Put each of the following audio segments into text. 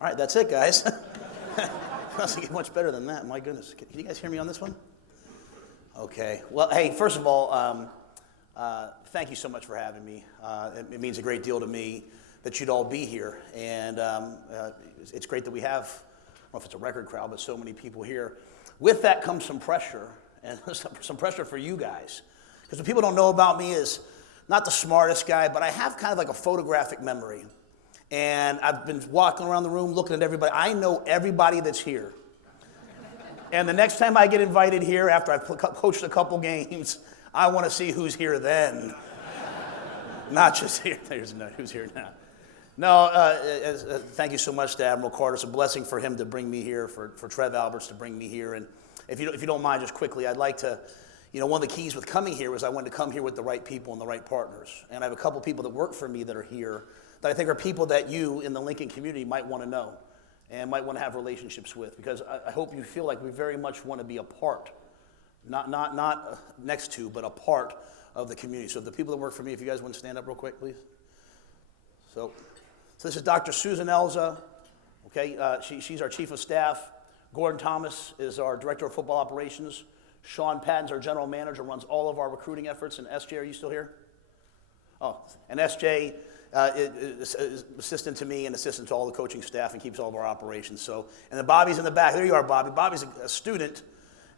All right, that's it, guys. Doesn't get much better than that. My goodness. Can you guys hear me on this one? Okay. Well, hey, first of all, thank you so much for having me. It means a great deal to me that you'd all be here. And it's great that we have, I don't know if it's a record crowd, but so many people here. With that comes some pressure, and some pressure for you guys. Because what people don't know about me is not the smartest guy, but I have kind of like a photographic memory. And I've been walking around the room looking at everybody. I know everybody that's here. And the next time I get invited here, after I've coached a couple games, I want to see who's here then. Not just here. There's no who's here now. No, thank you so much to Admiral Carter. It's a blessing for him to bring me here, for Trev Alberts to bring me here. And if you don't mind, just quickly, I'd like to, one of the keys with coming here was I wanted to come here with the right people and the right partners. And I have a couple people that work for me that are here that I think are people that you in the Lincoln community might want to know and might want to have relationships with, because I hope you feel like we very much want to be a part, not next to, but a part of the community. So the people that work for me, if you guys want to stand up real quick, please. So this is Dr. Susan Elza, okay? She's our chief of staff. Gordon Thomas is our director of football operations. Sean Patton's our general manager, runs all of our recruiting efforts. And SJ, are you still here? Oh, and SJ is assistant to me and assistant to all the coaching staff and keeps all of our operations. So, and then Bobby's in the back. There you are, Bobby. Bobby's a student.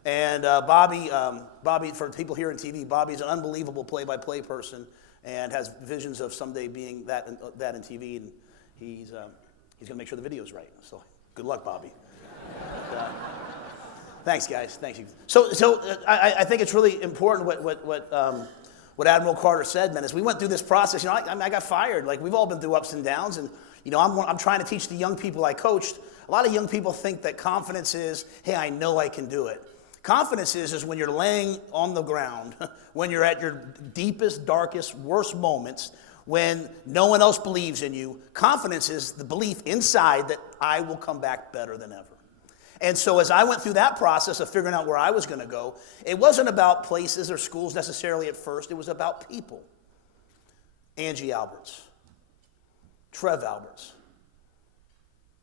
And Bobby, for people here on TV, Bobby's an unbelievable play-by-play person and has visions of someday being that in TV. And he's going to make sure the video's right. So good luck, Bobby. Thanks, guys. Thank you. So I think it's really important what Admiral Carter said, man. As we went through this process, I got fired. Like, we've all been through ups and downs, and I'm trying to teach the young people I coached. A lot of young people think that confidence is, hey, I know I can do it. Confidence is when you're laying on the ground, when you're at your deepest, darkest, worst moments, when no one else believes in you. Confidence is the belief inside that I will come back better than ever. And so as I went through that process of figuring out where I was going to go, it wasn't about places or schools necessarily at first. It was about people. Angie Alberts, Trev Alberts,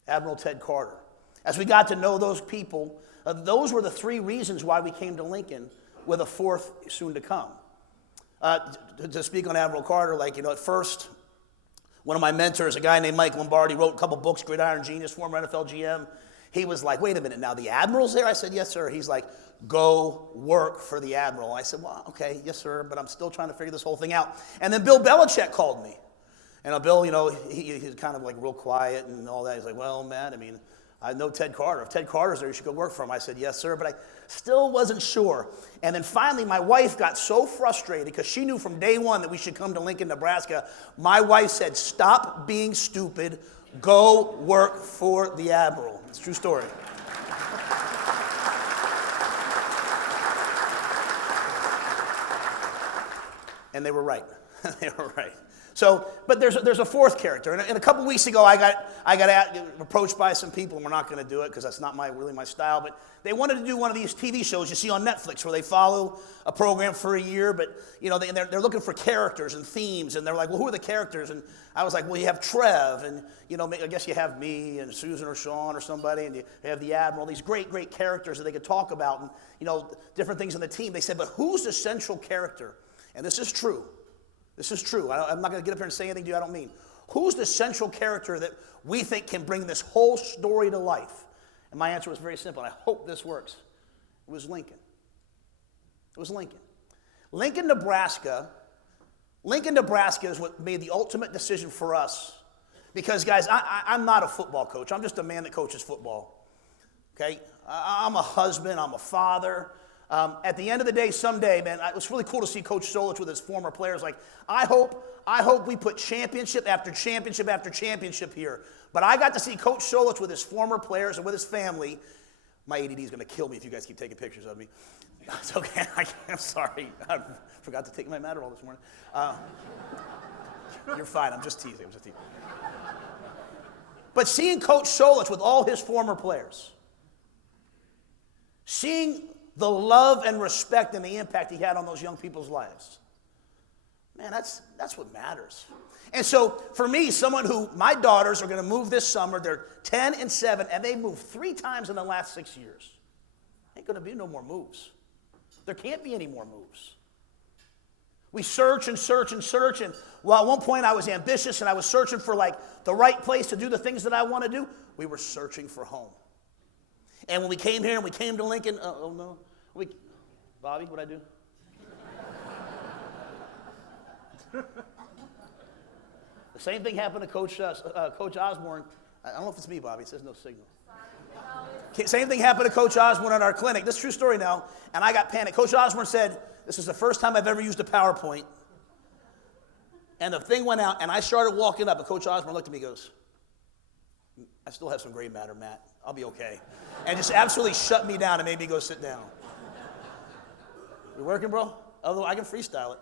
Admiral Ted Carter. As we got to know those people, those were the three reasons why we came to Lincoln, with a fourth soon to come. To speak on Admiral Carter, at first, one of my mentors, a guy named Mike Lombardi, wrote a couple books, Gridiron Genius, former NFL GM. He was like, wait a minute, now the Admiral's there? I said, yes, sir. He's like, go work for the Admiral. I said, well, okay, yes, sir, but I'm still trying to figure this whole thing out. And then Bill Belichick called me. And Bill, he's kind of like real quiet and all that. He's like, well, Matt, I know Ted Carter. If Ted Carter's there, you should go work for him. I said, yes, sir, but I still wasn't sure. And then finally, my wife got so frustrated because she knew from day one that we should come to Lincoln, Nebraska. My wife said, stop being stupid. Go work for the Admiral. It's a true story. And they were right. They were right. So, but there's a fourth character. And a couple weeks ago, I got approached by some people, and we're not going to do it because that's not really my style. But they wanted to do one of these TV shows you see on Netflix where they follow a program for a year, but they're looking for characters and themes, and they're like, well, who are the characters? And I was like, well, you have Trev, and I guess you have me and Susan or Sean or somebody, and you have the Admiral. These great characters that they could talk about, and different things on the team. They said, but who's the central character? And this is true. This is true. I'm not going to get up here and say anything to you I don't mean. Who's the central character that we think can bring this whole story to life? And my answer was very simple, and I hope this works. It was Lincoln. It was Lincoln. Lincoln, Nebraska is what made the ultimate decision for us. Because, guys, I'm not a football coach. I'm just a man that coaches football. Okay? I'm a husband. I'm a father. At the end of the day, someday, man, it was really cool to see Coach Solich with his former players. Like, I hope we put championship after championship after championship here. But I got to see Coach Solich with his former players and with his family. My ADD is going to kill me if you guys keep taking pictures of me. It's okay. I'm sorry. I forgot to take my Adderall this morning. You're fine. I'm just teasing. But seeing Coach Solich with all his former players, seeing the love and respect and the impact he had on those young people's lives. Man, that's what matters. And so for me, someone who, my daughters are going to move this summer, they're 10 and 7, and they moved 3 times in the last 6 years. Ain't going to be no more moves. There can't be any more moves. We search and search and search, and while at one point I was ambitious and I was searching for like the right place to do the things that I want to do, we were searching for home. And when we came here and we came to Lincoln, Bobby, what'd I do? The same thing happened to Coach Osborne. I don't know if it's me, Bobby. It says no signal. Same thing happened to Coach Osborne at our clinic. This is a true story now, and I got panicked. Coach Osborne said, this is the first time I've ever used a PowerPoint. And the thing went out, and I started walking up, and Coach Osborne looked at me and goes, I still have some gray matter, Matt. I'll be okay. And just absolutely shut me down and made me go sit down. You working, bro? Although I can freestyle it.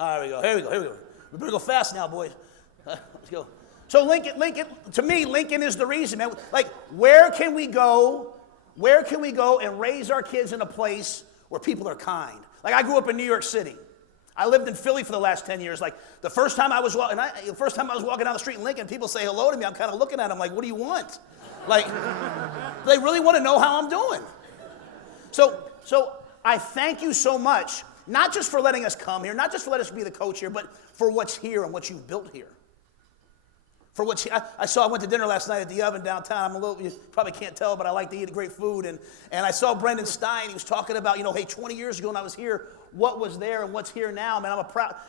Here we go. We better go fast now, boys. Let's go. So Lincoln, to me, Lincoln is the reason, man. Like, where can we go and raise our kids in a place where people are kind? Like, I grew up in New York City. I lived in Philly for the last 10 years. Like, the first time I was walking down the street in Lincoln, people say hello to me. I'm kind of looking at them like, what do you want? Like, they really want to know how I'm doing. So I thank you so much. Not just for letting us come here, not just for letting us be the coach here, but for what's here and what you've built here. For what's here. I went to dinner last night at the Oven downtown. You probably can't tell, but I like to eat great food. And I saw Brendan Stein. He was talking about, hey, 20 years ago when I was here, what was there and what's here now. Man,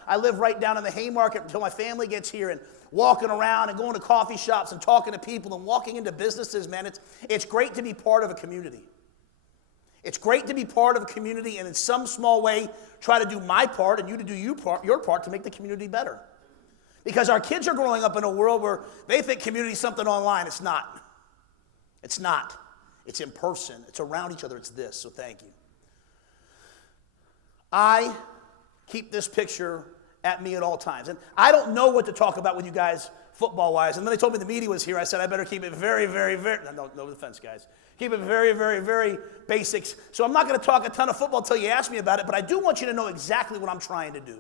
I live right down in the Haymarket until my family gets here, and walking around and going to coffee shops and talking to people and walking into businesses, man. It's great to be part of a community. It's great to be part of a community and in some small way try to do my part and you to do your part to make the community better. Because our kids are growing up in a world where they think community is something online. It's not. It's not. It's in person. It's around each other. It's this. So thank you. I keep this picture at me at all times. And I don't know what to talk about with you guys football-wise. And then they told me the media was here. I said I better keep it very, very, very, no offense, guys. Keep it very, very, very basics. So I'm not going to talk a ton of football until you ask me about it, but I do want you to know exactly what I'm trying to do.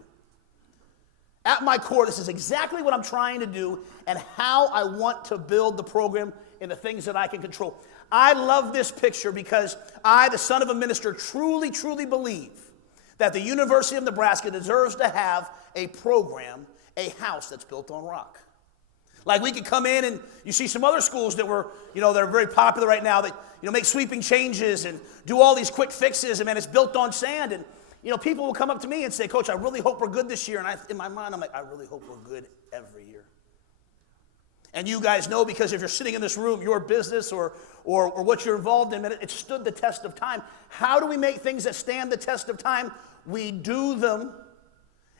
At my core, this is exactly what I'm trying to do and how I want to build the program and the things that I can control. I love this picture because I, the son of a minister, truly, truly believe that the University of Nebraska deserves to have a program, a house that's built on rock. Like, we could come in and you see some other schools that that are very popular right now that, make sweeping changes and do all these quick fixes, and man, it's built on sand. And, people will come up to me and say, Coach, I really hope we're good this year. And in my mind, I'm like, I really hope we're good every year. And you guys know, because if you're sitting in this room, your business or what you're involved in, it stood the test of time. How do we make things that stand the test of time? We do them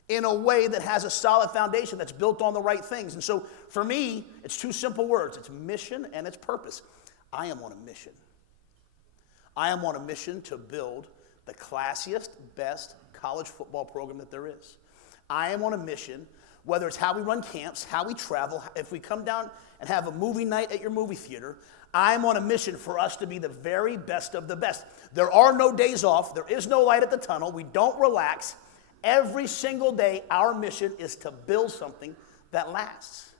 in a way that has a solid foundation that's built on the right things. And so for me, it's 2 simple words. It's mission and it's purpose. I am on a mission. I am on a mission to build the classiest, best college football program that there is. I am on a mission, whether it's how we run camps, how we travel, if we come down and have a movie night at your movie theater, I'm on a mission for us to be the very best of the best. There are no days off. There is no light at the tunnel. We don't relax. Every single day, our mission is to build something that lasts.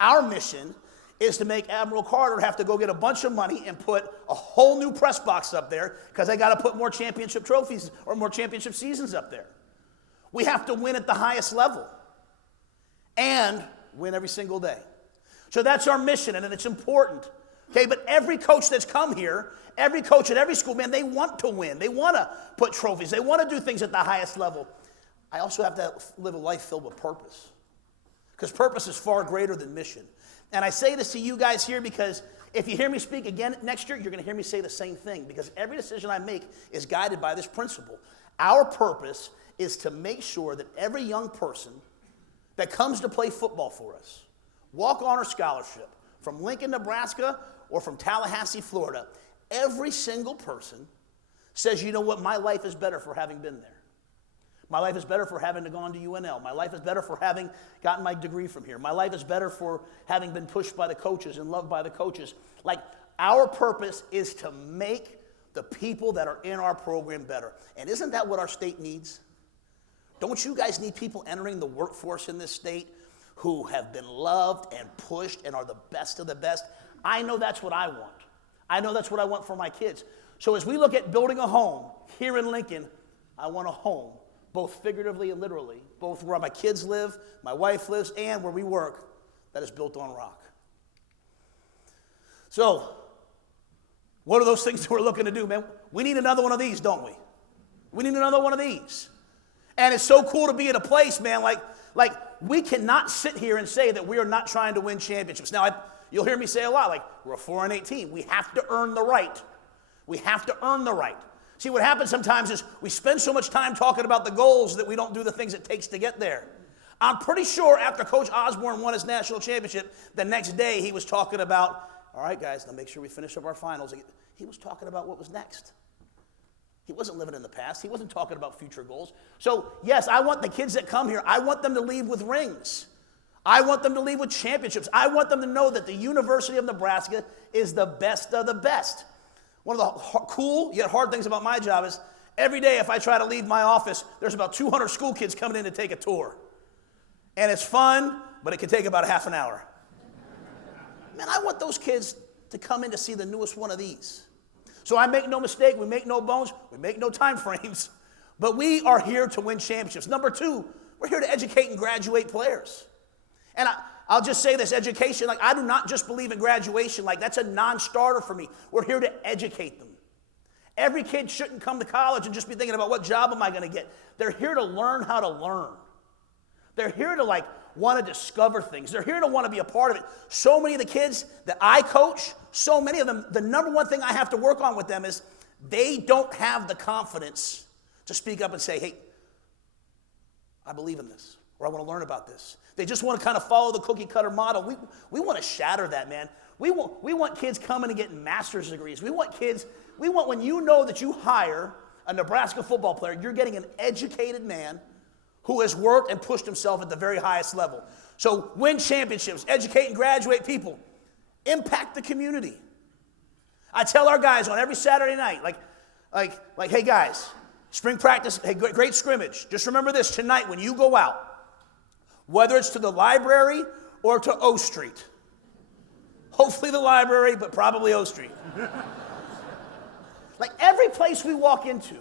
Our mission is to make Admiral Carter have to go get a bunch of money and put a whole new press box up there because they got to put more championship trophies or more championship seasons up there. We have to win at the highest level and win every single day. So that's our mission, and it's important. Okay, but every coach that's come here, every coach at every school, man, they want to win. They want to put trophies. They want to do things at the highest level. I also have to live a life filled with purpose, because purpose is far greater than mission. And I say this to you guys here because if you hear me speak again next year, you're going to hear me say the same thing, because every decision I make is guided by this principle. Our purpose is to make sure that every young person that comes to play football for us, walk-on or scholarship, from Lincoln, Nebraska, or from Tallahassee, Florida, every single person says, you know what, my life is better for having been there. My life is better for having gone to UNL. My life is better for having gotten my degree from here. My life is better for having been pushed by the coaches and loved by the coaches. Like, our purpose is to make the people that are in our program better. And isn't that what our state needs? Don't you guys need people entering the workforce in this state who have been loved and pushed and are the best of the best? I know that's what I want. I know that's what I want for my kids. So as we look at building a home here in Lincoln, I want a home, both figuratively and literally, both where my kids live, my wife lives, and where we work, that is built on rock. So, what are those things that we're looking to do, man? We need another one of these, don't we? We need another one of these. And it's so cool to be at a place, man, like we cannot sit here and say that we are not trying to win championships. Now, you'll hear me say a lot, like, we're a 4-18. We have to earn the right. We have to earn the right. See, what happens sometimes is we spend so much time talking about the goals that we don't do the things it takes to get there. I'm pretty sure after Coach Osborne won his national championship, the next day he was talking about, all right, guys, now make sure we finish up our finals. He was talking about what was next. He wasn't living in the past. He wasn't talking about future goals. So, yes, I want the kids that come here, I want them to leave with rings. I want them to leave with championships. I want them to know that the University of Nebraska is the best of the best. One of the cool yet hard things about my job is every day if I try to leave my office, there's about 200 school kids coming in to take a tour. And it's fun, but it can take about half an hour. Man, I want those kids to come in to see the newest one of these. So I make no mistake, we make no bones, we make no time frames, but we are here to win championships. Number two, we're here to educate and graduate players. And I'll just say this, education, like I do not just believe in graduation, like that's a non-starter for me. We're here to educate them. Every kid shouldn't come to college and just be thinking about what job am I going to get. They're here to learn how to learn. They're here to like want to discover things. They're here to want to be a part of it. So many of the kids that I coach, so many of them, the number one thing I have to work on with them is they don't have the confidence to speak up and say, hey, I believe in this, or I want to learn about this. They just want to kind of follow the cookie cutter model. We want to shatter that, man. We want kids coming and getting master's degrees. We want when you know that you hire a Nebraska football player, you're getting an educated man who has worked and pushed himself at the very highest level. So win championships, educate and graduate people, impact the community. I tell our guys on every Saturday night, like, hey guys, spring practice, hey, great scrimmage. Just remember this, tonight when you go out, whether it's to the library or to O Street, hopefully the library, but probably O Street. Like every place we walk into,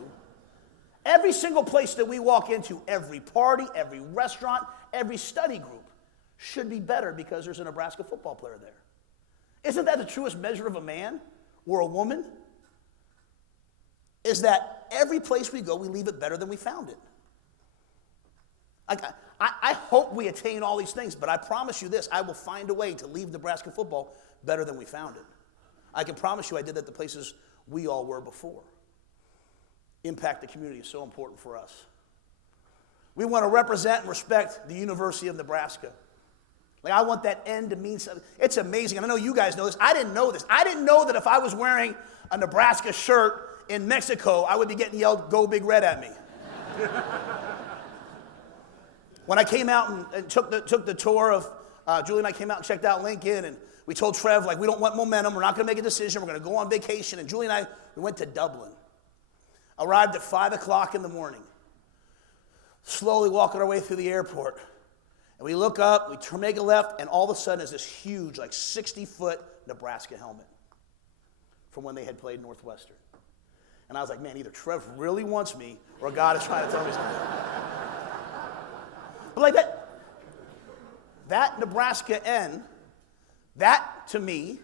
every single place that we walk into, every party, every restaurant, every study group should be better because there's a Nebraska football player there. Isn't that the truest measure of a man or a woman? Is that every place we go, we leave it better than we found it. Like, I hope we attain all these things, but I promise you this, I will find a way to leave Nebraska football better than we found it. I can promise you I did that the places we all were before. Impact the community is so important for us. We want to represent and respect the University of Nebraska. Like I want that end to mean something. It's amazing. And I know you guys know this. I didn't know this. I didn't know that if I was wearing a Nebraska shirt in Mexico, I would be getting yelled, "Go Big Red" at me. When I came out and took the tour of, Julie and I came out and checked out Lincoln, and we told Trev, like, we don't want momentum. We're not going to make a decision. We're going to go on vacation. And Julie and I, we went to Dublin. Arrived at 5 o'clock in the morning. Slowly walking our way through the airport. And we look up, we make a left, and all of a sudden is this huge, like 60-foot Nebraska helmet from when they had played Northwestern. And I was like, man, either Trev really wants me or God is trying to tell me something. But like that Nebraska N, that to me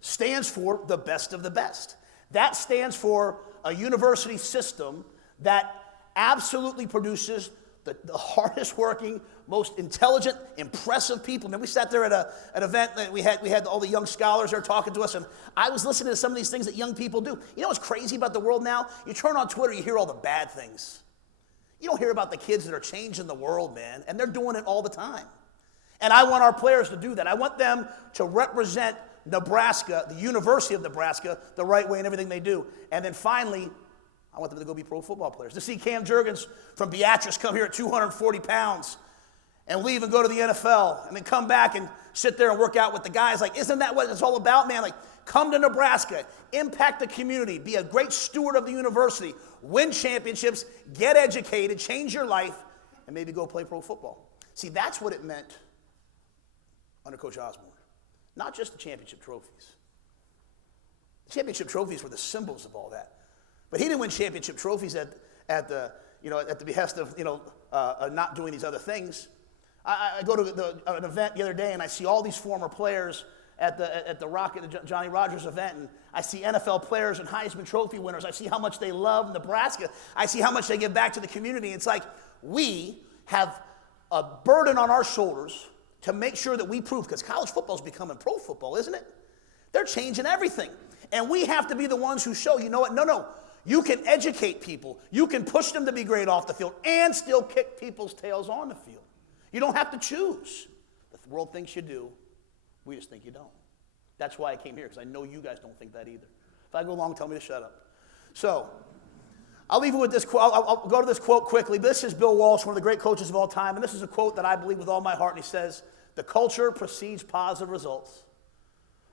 stands for the best of the best. That stands for a university system that absolutely produces the hardest working, most intelligent, impressive people. And we sat there at an event that we had all the young scholars there talking to us, and I was listening to some of these things that young people do. You know what's crazy about the world now? You turn on Twitter, you hear all the bad things. You don't hear about the kids that are changing the world, man, and they're doing it all the time. And I want our players to do that. I want them to represent Nebraska, the University of Nebraska, the right way in everything they do. And then finally, I want them to go be pro football players. To see Cam Jurgens from Beatrice come here at 240 pounds and leave and go to the NFL and then come back and sit there and work out with the guys. Like, isn't that what it's all about, man? Like, come to Nebraska, impact the community, be a great steward of the university, win championships, get educated, change your life, and maybe go play pro football. See, that's what it meant under Coach Osborne. Not just the championship trophies. The championship trophies were the symbols of all that. But he didn't win championship trophies at the behest of, not doing these other things. I go to an event the other day, and I see all these former players at the Johnny Rogers event, and I see NFL players and Heisman Trophy winners. I see how much they love Nebraska. I see how much they give back to the community. It's like we have a burden on our shoulders to make sure that we prove, because college football is becoming pro football, isn't it? They're changing everything. And we have to be the ones who show, you know what, no, you can educate people. You can push them to be great off the field and still kick people's tails on the field. You don't have to choose. The world thinks you do. We just think you don't. That's why I came here, because I know you guys don't think that either. If I go long, tell me to shut up. So, I'll leave you with this quote. I'll go to this quote quickly. This is Bill Walsh, one of the great coaches of all time, and this is a quote that I believe with all my heart, and he says, "The culture precedes positive results."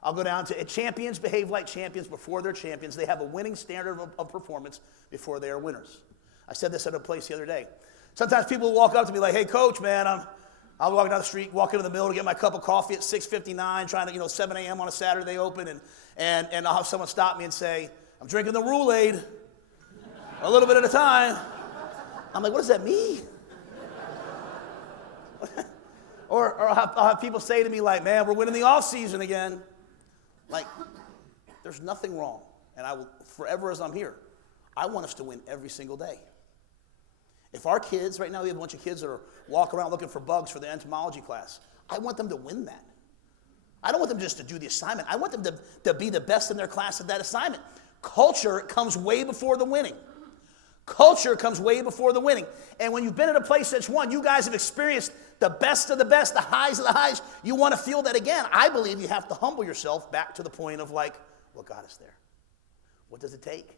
I'll go down to it. Champions behave like champions before they're champions. They have a winning standard of performance before they are winners. I said this at a place the other day. Sometimes people will walk up to me like, "Hey, coach, man, I'm walking down the street, walk into the mill to get my cup of coffee at 6:59, trying to, 7 a.m. on a Saturday they open, and I'll have someone stop me and say, I'm drinking the Rhule a little bit at a time. I'm like, what does that mean? or I'll have people say to me like, man, we're winning the off season again. Like, there's nothing wrong, and I will, forever as I'm here, I want us to win every single day. If our kids, right now we have a bunch of kids that are walking around looking for bugs for the entomology class, I want them to win that. I don't want them just to do the assignment. I want them to be the best in their class at that assignment. Culture comes way before the winning. Culture comes way before the winning. And when you've been at a place that's won, you guys have experienced the best of the best, the highs of the highs. You want to feel that again. I believe you have to humble yourself back to the point of like, what got us there? What does it take?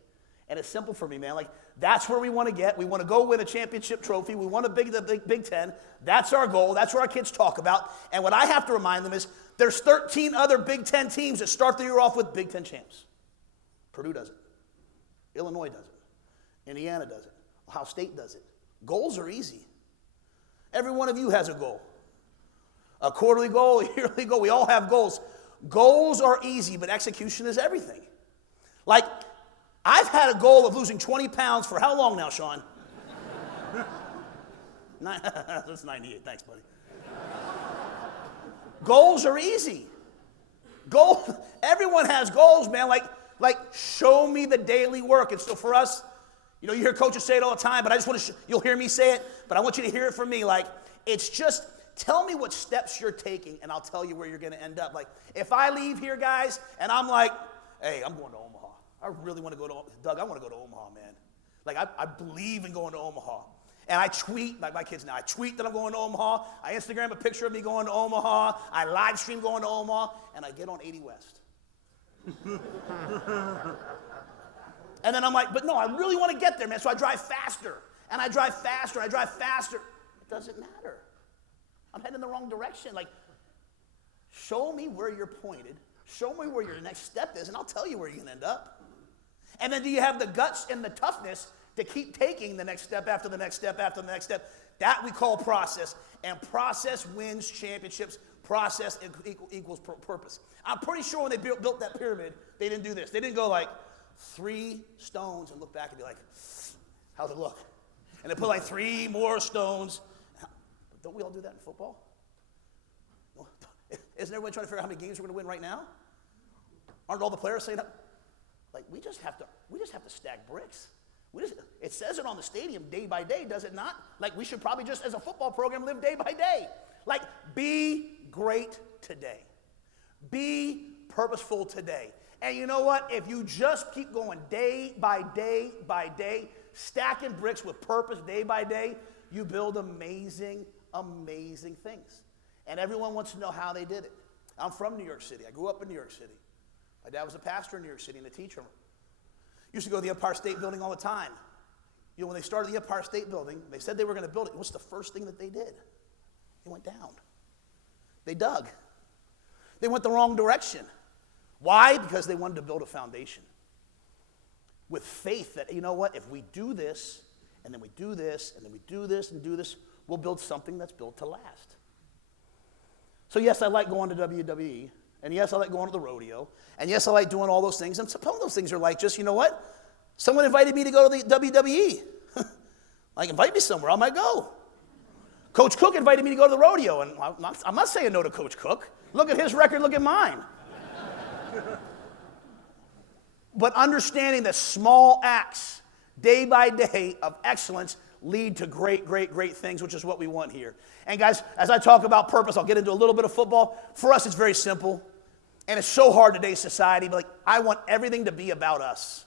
And it's simple for me, man. Like, that's where we want to get. We want to go win a championship trophy. We want to be the Big Ten. That's our goal. That's what our kids talk about. And what I have to remind them is there's 13 other Big Ten teams that start the year off with Big Ten champs. Purdue does it. Illinois does it. Indiana does it. Ohio State does it. Goals are easy. Every one of you has a goal. A quarterly goal, a yearly goal. We all have goals. Goals are easy, but execution is everything. Like, I've had a goal of losing 20 pounds for how long now, Sean? That's 98. Thanks, buddy. Goals are easy. Everyone has goals, man. Like, show me the daily work. And so for us, you hear coaches say it all the time, but I just want to, you'll hear me say it, but I want you to hear it from me. Like, it's just, tell me what steps you're taking, and I'll tell you where you're going to end up. Like, if I leave here, guys, and I'm like, hey, I'm going to Omaha. I really want to go to, Doug, I want to go to Omaha, man. Like, I believe in going to Omaha. And I tweet, like my kids now, I tweet that I'm going to Omaha. I Instagram a picture of me going to Omaha. I live stream going to Omaha, and I get on 80 West. And then I'm like, but no, I really want to get there, man. So I drive faster, and I drive faster, and I drive faster. It doesn't matter. I'm heading in the wrong direction. Like, show me where you're pointed. Show me where your next step is, and I'll tell you where you're going to end up. And then do you have the guts and the toughness to keep taking the next step after the next step after the next step? That we call process. And process wins championships. Process equals purpose. I'm pretty sure when they built that pyramid, they didn't do this. They didn't go like 3 stones and look back and be like, how's it look? And they put like 3 more stones. Don't we all do that in football? Isn't everyone trying to figure out how many games we're going to win right now? Aren't all the players saying that? Like, we just have to stack bricks. It says it on the stadium day by day, does it not? Like, we should probably just, as a football program, live day by day. Like, be great today. Be purposeful today. And you know what? If you just keep going day by day by day, stacking bricks with purpose day by day, you build amazing, amazing things. And everyone wants to know how they did it. I'm from New York City. I grew up in New York City. My dad was a pastor in New York City and a teacher. Used to go to the Empire State Building all the time. You know, when they started the Empire State Building, they said they were going to build it. What's the first thing that they did? They went down. They dug. They went the wrong direction. Why? Because they wanted to build a foundation with faith that, you know what, if we do this, and then we do this, and then we do this, and do this, we'll build something that's built to last. So yes, I like going to WWE, and yes, I like going to the rodeo, and yes, I like doing all those things, and some of those things are like just, you know what, someone invited me to go to the WWE. Like, invite me somewhere, I might go. Coach Cook invited me to go to the rodeo, and I'm not saying no to Coach Cook. Look at his record, look at mine. But understanding that small acts, day by day, of excellence lead to great, great, great things, which is what we want here. And guys, as I talk about purpose, I'll get into a little bit of football. For us, it's very simple. And it's so hard in today's society, but like, I want everything to be about us.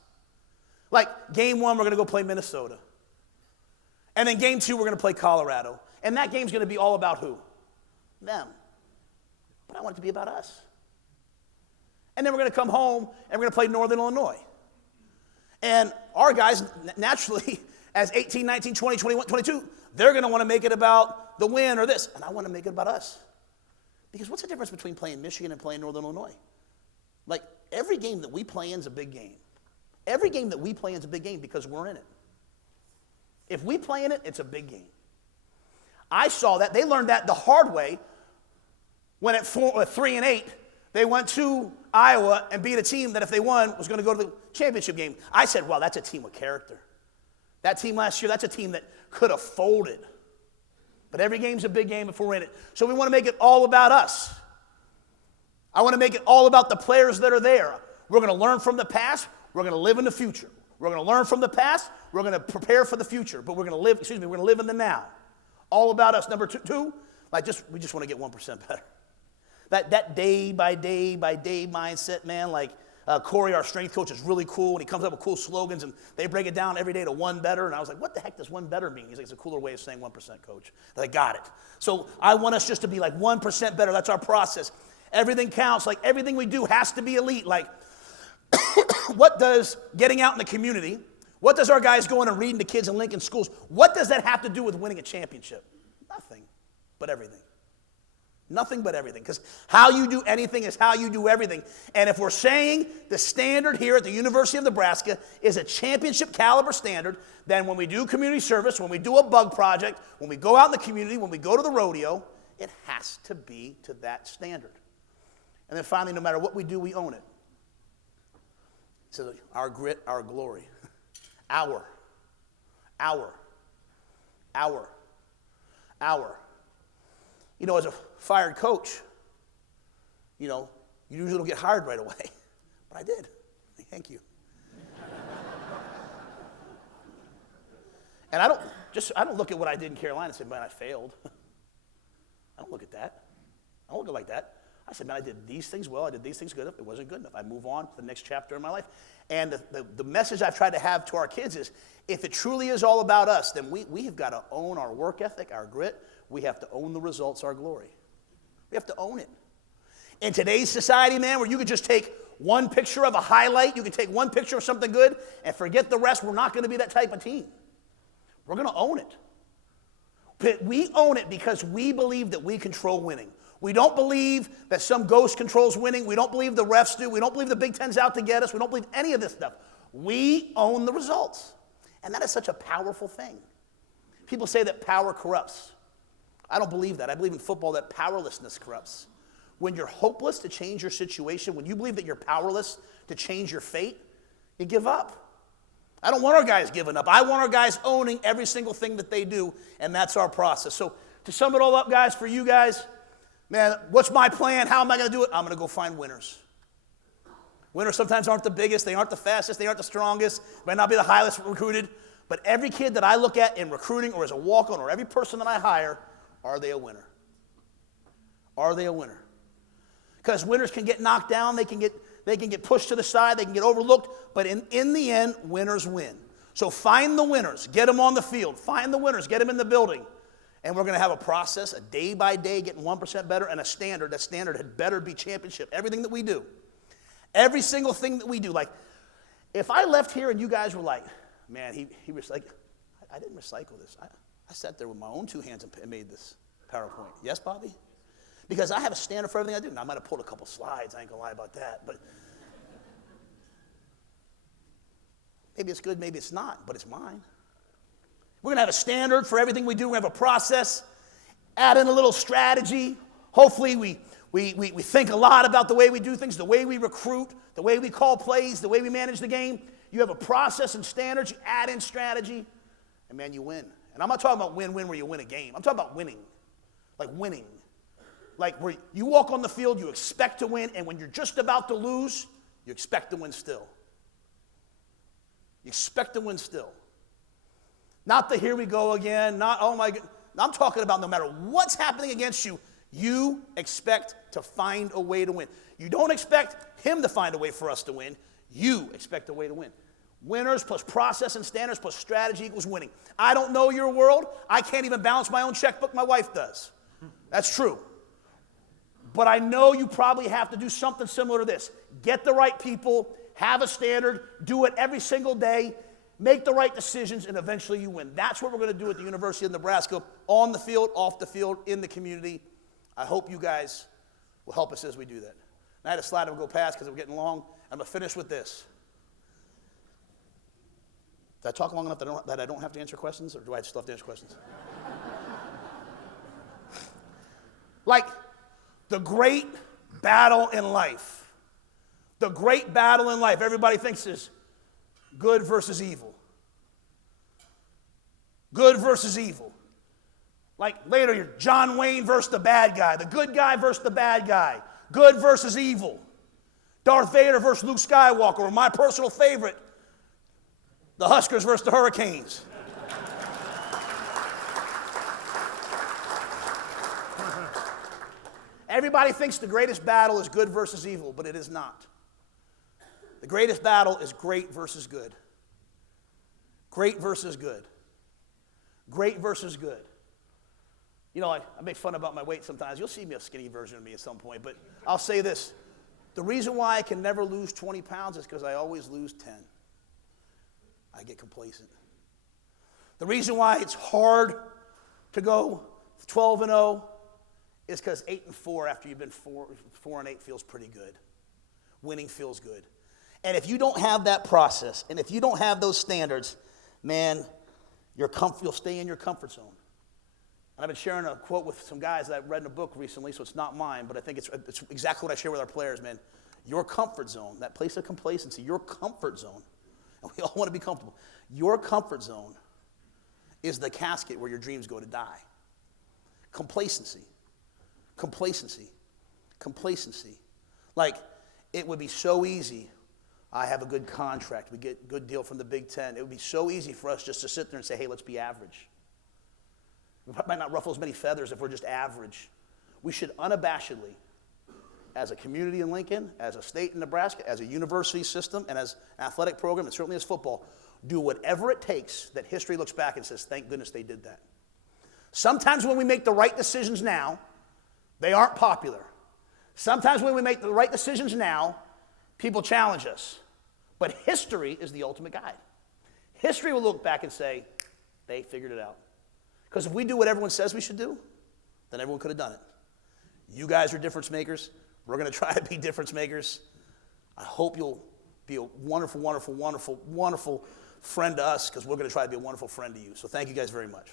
Like, game 1, we're going to go play Minnesota. And then game 2, we're going to play Colorado. And that game's going to be all about who? Them. But I want it to be about us. And then we're going to come home and we're going to play Northern Illinois. And our guys, naturally, as 18, 19, 20, 21, 22, they're going to want to make it about the win or this. And I want to make it about us. Because what's the difference between playing Michigan and playing Northern Illinois? Like, every game that we play in is a big game. Every game that we play in is a big game because we're in it. If we play in it, it's a big game. I saw that. They learned that the hard way when at 3-8, they went to Iowa and beat a team that if they won was going to go to the championship game. I said, wow, that's a team with character. That team last year, that's a team that could have folded. But every game's a big game if we're in it. So we want to make it all about us. I want to make it all about the players that are there. We're going to learn from the past. We're going to live in the future. We're going to learn from the past. We're going to prepare for the future. But we're going to live in the now. All about us. Number two, we just want to get 1% better. That day by day mindset, man, like Corey, our strength coach, is really cool, and he comes up with cool slogans, and they break it down every day to 1 better, and I was like, what the heck does 1 better mean? He's like, it's a cooler way of saying 1%, coach. I got it. So I want us just to be like 1% better. That's our process. Everything counts. Like, everything we do has to be elite. Like, what does getting out in the community, what does our guys going and reading to kids in Lincoln schools, what does that have to do with winning a championship? Nothing, but everything. Nothing but everything, because how you do anything is how you do everything. And if we're saying the standard here at the University of Nebraska is a championship caliber standard, then when we do community service, when we do a bug project, when we go out in the community, when we go to the rodeo, it has to be to that standard. And then finally, no matter what we do, we own it. So our grit, our glory. Our. You know, as a fired coach, you know, you usually don't get hired right away. But I did. Thank you. And I don't look at what I did in Carolina and say, man, I failed. I don't look at that. I don't look at it like that. I said, man, I did these things well. I did these things good enough. It wasn't good enough. I move on to the next chapter in my life. And the message I've tried to have to our kids is, if it truly is all about us, then we have got to own our work ethic, our grit. We have to own the results, our glory. We have to own it. In today's society, man, where you could just take one picture of a highlight, you can take one picture of something good and forget the rest, we're not going to be that type of team. We're going to own it. But we own it because we believe that we control winning. We don't believe that some ghost controls winning. We don't believe the refs do. We don't believe the Big Ten's out to get us. We don't believe any of this stuff. We own the results. And that is such a powerful thing. People say that power corrupts. I don't believe that. I believe in football that powerlessness corrupts. When you're hopeless to change your situation, when you believe that you're powerless to change your fate, you give up. I don't want our guys giving up. I want our guys owning every single thing that they do, and that's our process. So to sum it all up, guys, for you guys, man, what's my plan? How am I going to do it? I'm going to go find winners. Winners sometimes aren't the biggest. They aren't the fastest. They aren't the strongest. Might not be the highest recruited. But every kid that I look at in recruiting or as a walk-on or every person that I hire, are they a winner? Are they a winner? Because winners can get knocked down. They can get pushed to the side. They can get overlooked. But in the end, winners win. So find the winners. Get them on the field. Find the winners. Get them in the building. And we're going to have a process, a day by day, getting 1% better, and a standard. That standard had better be championship. Everything that we do. Every single thing that we do. Like, If I left here and you guys were like, man, he was like, I didn't recycle this. I sat there with my own 2 hands and made this PowerPoint. Yes, Bobby? Because I have a standard for everything I do. Now, I might have pulled a couple slides. I ain't going to lie about that. But maybe it's good, maybe it's not, but it's mine. We're going to have a standard for everything we do. We're going to have a process, add in a little strategy. Hopefully we think a lot about the way we do things, the way we recruit, the way we call plays, the way we manage the game. You have a process and standards. You add in strategy, and, man, you win. And I'm not talking about win-win where you win a game. I'm talking about winning, like winning. Like where you walk on the field, you expect to win, and when you're just about to lose, you expect to win still. You expect to win still. Not the here we go again, not oh my God. I'm talking about no matter what's happening against you, you expect to find a way to win. You don't expect him to find a way for us to win. You expect a way to win. Winners plus process and standards plus strategy equals winning. I don't know your world. I can't even balance my own checkbook. My wife does. That's true. But I know you probably have to do something similar to this. Get the right people, have a standard, do it every single day, make the right decisions, and eventually you win. That's what we're going to do at the University of Nebraska, on the field, off the field, in the community. I hope you guys will help us as we do that. And I had a slide that would go past because we're getting long. I'm going to finish with this. Did I talk long enough that I don't have to answer questions, or do I still have to answer questions? Like, the great battle in life. The great battle in life, everybody thinks is good versus evil. Good versus evil. Like later, you're John Wayne versus the bad guy, the good guy versus the bad guy, good versus evil. Darth Vader versus Luke Skywalker, or my personal favorite, the Huskers versus the Hurricanes. Everybody thinks the greatest battle is good versus evil, but it is not. The greatest battle is great versus good. Great versus good. Great versus good. You know, I make fun about my weight sometimes. You'll see me a skinny version of me at some point, but I'll say this. The reason why I can never lose 20 pounds is because I always lose 10. I get complacent. The reason why it's hard to go 12-0 is because 8-4 after you've been 4-8 feels pretty good. Winning feels good. And if you don't have that process, and if you don't have those standards, man, you'll stay in your comfort zone. And I've been sharing a quote with some guys that I read in a book recently, so it's not mine, but I think it's exactly what I share with our players, man. Your comfort zone, that place of complacency, your comfort zone, and we all want to be comfortable. Your comfort zone is the casket where your dreams go to die. Complacency. Complacency. Complacency. Like, it would be so easy. I have a good contract. We get a good deal from the Big Ten. It would be so easy for us just to sit there and say, hey, let's be average. We might not ruffle as many feathers if we're just average. We should unabashedly, as a community in Lincoln, as a state in Nebraska, as a university system, and as an athletic program, and certainly as football, do whatever it takes that history looks back and says, thank goodness they did that. Sometimes when we make the right decisions now, they aren't popular. Sometimes when we make the right decisions now, people challenge us. But history is the ultimate guide. History will look back and say, they figured it out. Because if we do what everyone says we should do, then everyone could have done it. You guys are difference makers. We're going to try to be difference makers. I hope you'll be a wonderful, wonderful, wonderful, wonderful friend to us, because we're going to try to be a wonderful friend to you. So thank you guys very much.